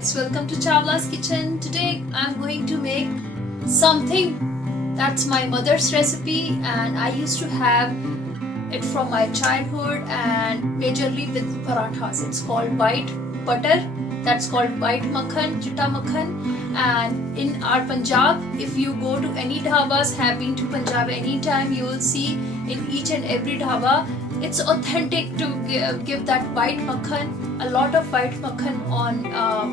Welcome to Chawla's kitchen. Today I'm going to make something that's my mother's recipe and I used to have it from my childhood and majorly with parathas. It's called white butter. That's called white makhan, chitta makhan. And in our Punjab, if you go to any dhabas, have been to Punjab anytime, you will see in each and every dhaba it's authentic to give that white makhan, a lot of white makhan on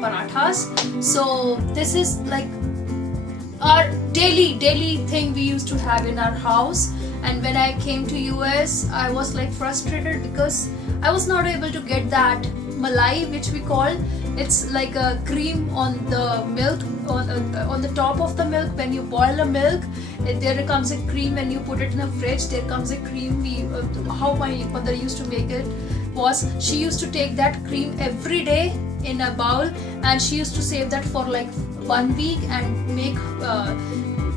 parathas. So this is like our daily thing we used to have in our house. And when I came to US, I was like frustrated because I was not able to get that malai, which we call. It's like a cream on the milk, on the top of the milk. When you boil a milk, there comes a cream. When you put it in a fridge, there comes a cream. How my mother used to make it was, she used to take that cream every day in a bowl and she used to save that for like 1 week and make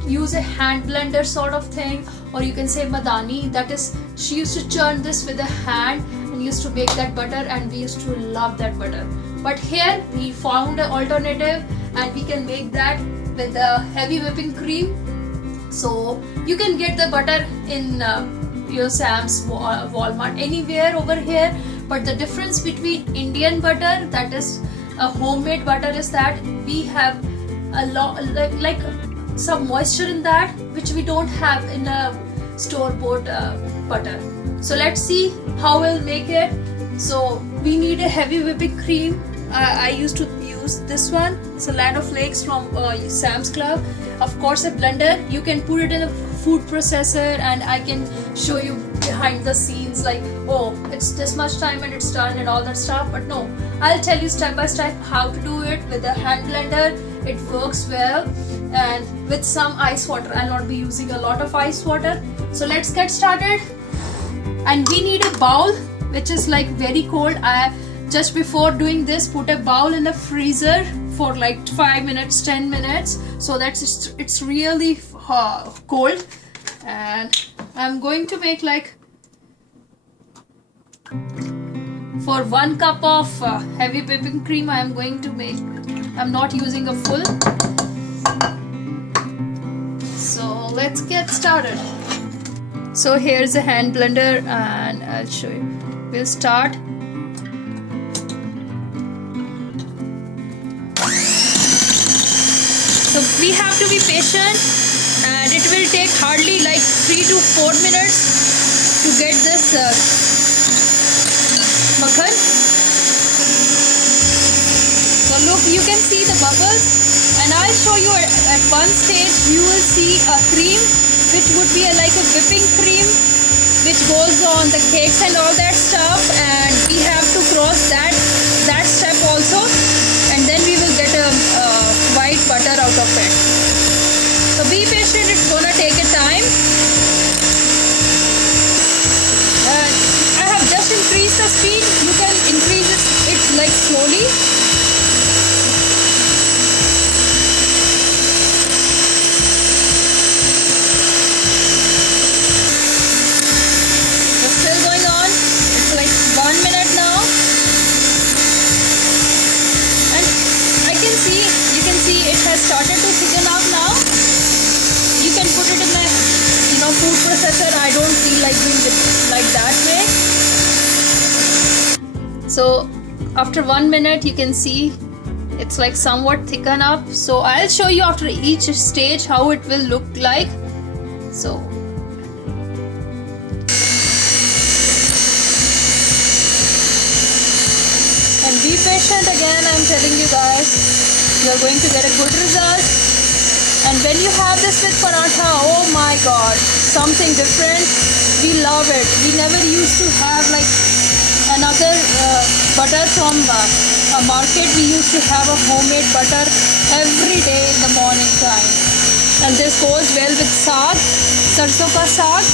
use a hand blender sort of thing, or you can say madani. That is, she used to churn this with a hand and used to make that butter, and we used to love that butter. But here we found an alternative and we can make that with a heavy whipping cream. So you can get the butter in your Sam's, Walmart, anywhere over here. But the difference between Indian butter, that is a homemade butter, is that we have a lot like some moisture in that which we don't have in a store-bought butter. So let's see how we'll make it. So we need a heavy whipping cream. I used to use this one. It's a Land of Lakes from Sam's Club. Of course, a blender. You can put it in a food processor and I can show you behind the scenes like, oh, it's this much time and it's done and all that stuff. But no, I'll tell you step by step how to do it with a hand blender. It works well, and with some ice water. I'll not be using a lot of ice water. So let's get started. And we need a bowl which is like very cold. I just before doing this put a bowl in the freezer for like 5 minutes, 10 minutes, so that it's really cold. And I'm going to make like for 1 cup of heavy whipping cream. I'm going to make, I'm not using a full. So let's get started. So here's a hand blender and I'll show you. We'll start. So we have to be patient and it will take hardly like 3 to 4 minutes to get this makhan. So look, you can see the bubbles, and I'll show you at one stage you will see a cream which would be like a whipping cream which goes on the cakes and all that stuff, and we have to cross that step also, and then we will get a white butter out of it. So be patient, it's gonna take a time. I have just increased the speed. You can increase it like slowly. Started to thicken up now. You can put it in a food processor. I don't feel like doing it like that way. So after 1 minute you can see it's like somewhat thicken up. So I'll show you after each stage how it will look like. So and be patient again, I'm telling you guys. You're going to get a good result. And when you have this with paratha, oh my god, something different. We love it. We never used to have like another butter from a market. We used to have a homemade butter every day in the morning time. And this goes well with saag, sarson ka saag.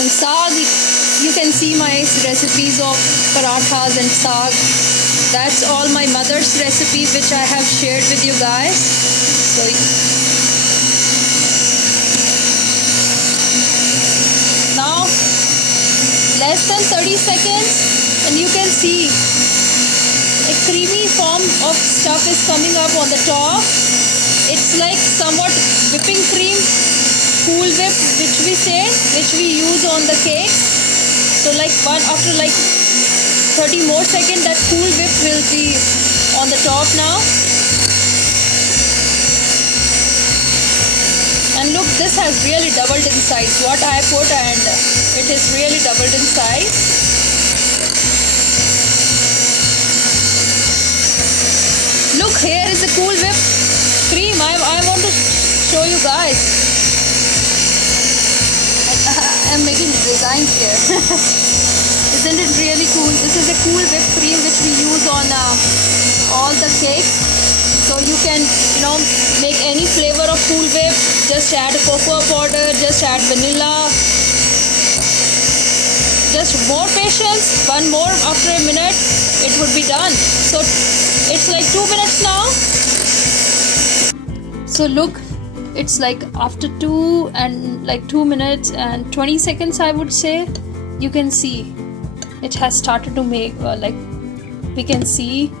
And saag you can see my recipes of parathas and saag. That's all my mother's recipe which I have shared with you guys. So now less than 30 seconds and you can see a creamy form of stuff is coming up on the top. It's like somewhat whipping cream, cool whip, which we say, which we use on the cakes. So like after like 30 more seconds, that cool whip will be on the top now. And look, this has really doubled in size. What I put, and it is really doubled in size. Look, here is the cool whip cream. I want to show you guys. I'm making designs here. Isn't it really cool? This is a cool whip cream which we use on all the cakes. So you can, make any flavor of cool whip. Just add cocoa powder, just add vanilla. Just more patience. One more, after a minute, it would be done. So it's like 2 minutes now. So look, it's like after 2 minutes and 20 seconds, I would say, you can see it has started to make we can see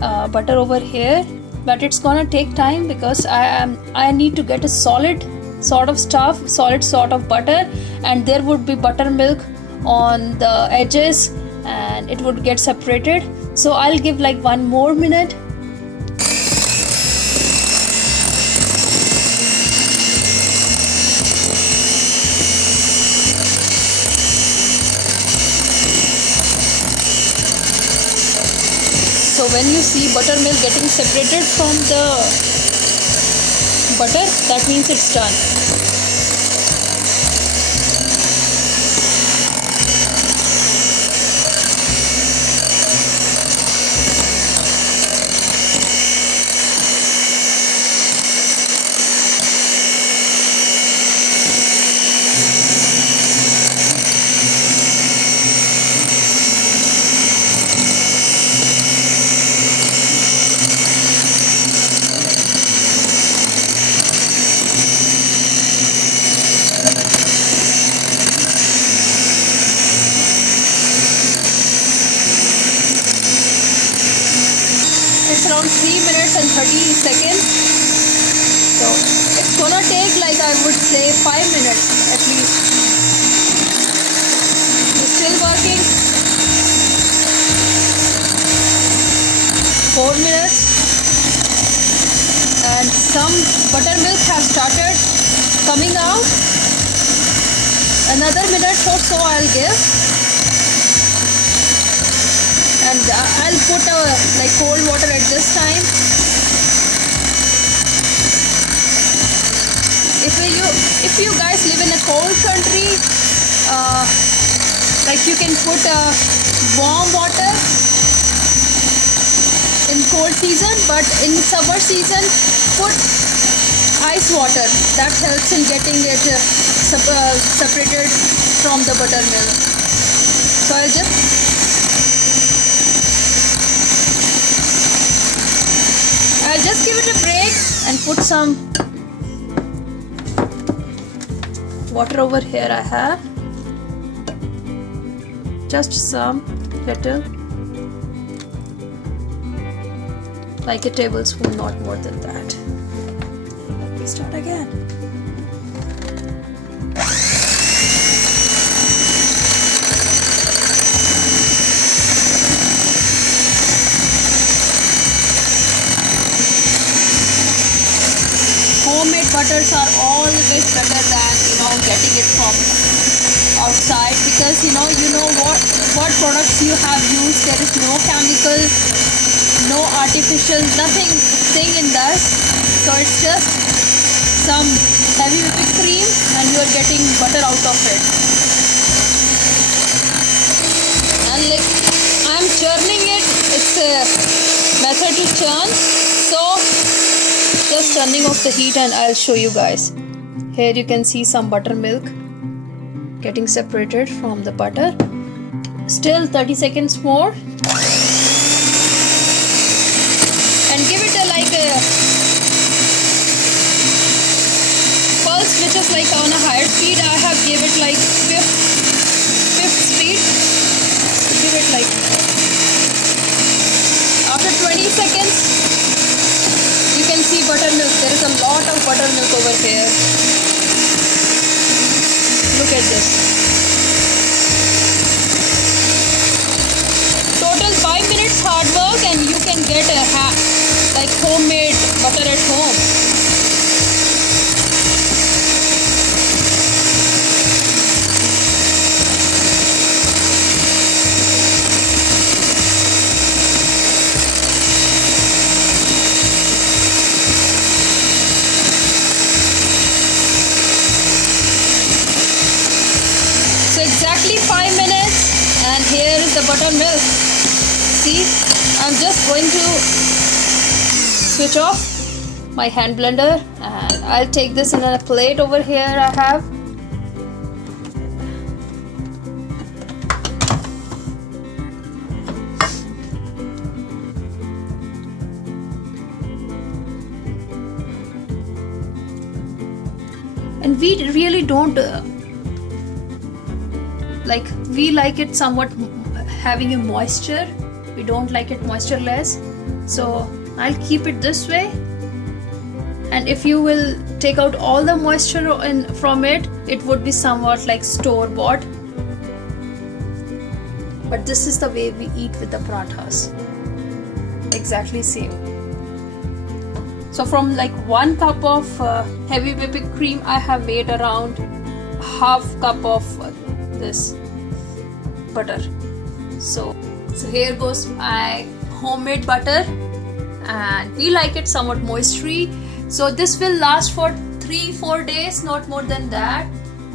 butter over here, but it's gonna take time because I need to get a solid sort of stuff, solid sort of butter, and there would be buttermilk on the edges and it would get separated. So I'll give like 1 more minute. So when you see buttermilk getting separated from the butter, that means it's done. It's around 3 minutes and 30 seconds. So it's gonna take like, I would say, 5 minutes at least. It's still working. 4 minutes. And some buttermilk has started coming out. Another minute or so I'll give. And I'll put cold water at this time. If you guys live in a cold country, you can put warm water in cold season, but in summer season put ice water. That helps in getting it separated from the buttermilk. So I'll just give it a break and put some water over here. I have just some little, like a tablespoon, not more than that. Let me start again. Homemade butters are always better than getting it from outside, because you know what products you have used. There is no chemical, no artificial, nothing in this. So it's just some heavy whipping cream and you are getting butter out of it. And I'm churning it. It's a method to churn. So just turning off the heat and I'll show you guys. Here you can see some buttermilk. getting separated from the butter. Still 30 seconds more, and give it a pulse which is like on a higher speed. I have gave it like fifth speed. Give it like after 20 seconds you can see buttermilk. There is a lot of buttermilk over here. Look at this. Total 5 minutes hard work and you can get a like homemade butter at home. So exactly 5 minutes and here is the buttermilk. See, I'm just going to switch off my hand blender and I'll take this in a plate over here. I have and we really don't we like it somewhat having a moisture. We don't like it moistureless, so I'll keep it this way. And if you will take out all the moisture from it, it would be somewhat like store-bought. But this is the way we eat with the parathas. Exactly same. So from like 1 cup of heavy whipping cream, I have made around half cup of this butter. So here goes my homemade butter, and we like it somewhat moistery. So this will last for 3-4 days, not more than that.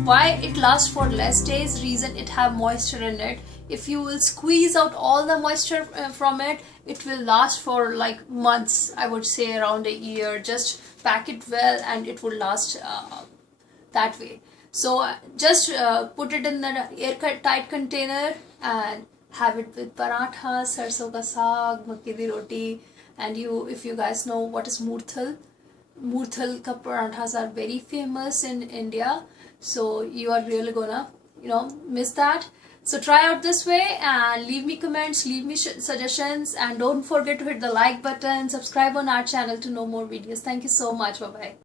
Why it lasts for less days? Reason, it have moisture in it. If you will squeeze out all the moisture from it, it will last for like months. I would say around a year. Just pack it well and it will last that way. So just put it in the airtight container and have it with parathas, sarson ka saag, makki di roti. And if you guys know what is murthal ka parathas are very famous in India. So you are really gonna miss that. So try out this way and leave me comments, leave me suggestions, and don't forget to hit the like button, subscribe on our channel to know more videos. Thank you so much. Bye bye.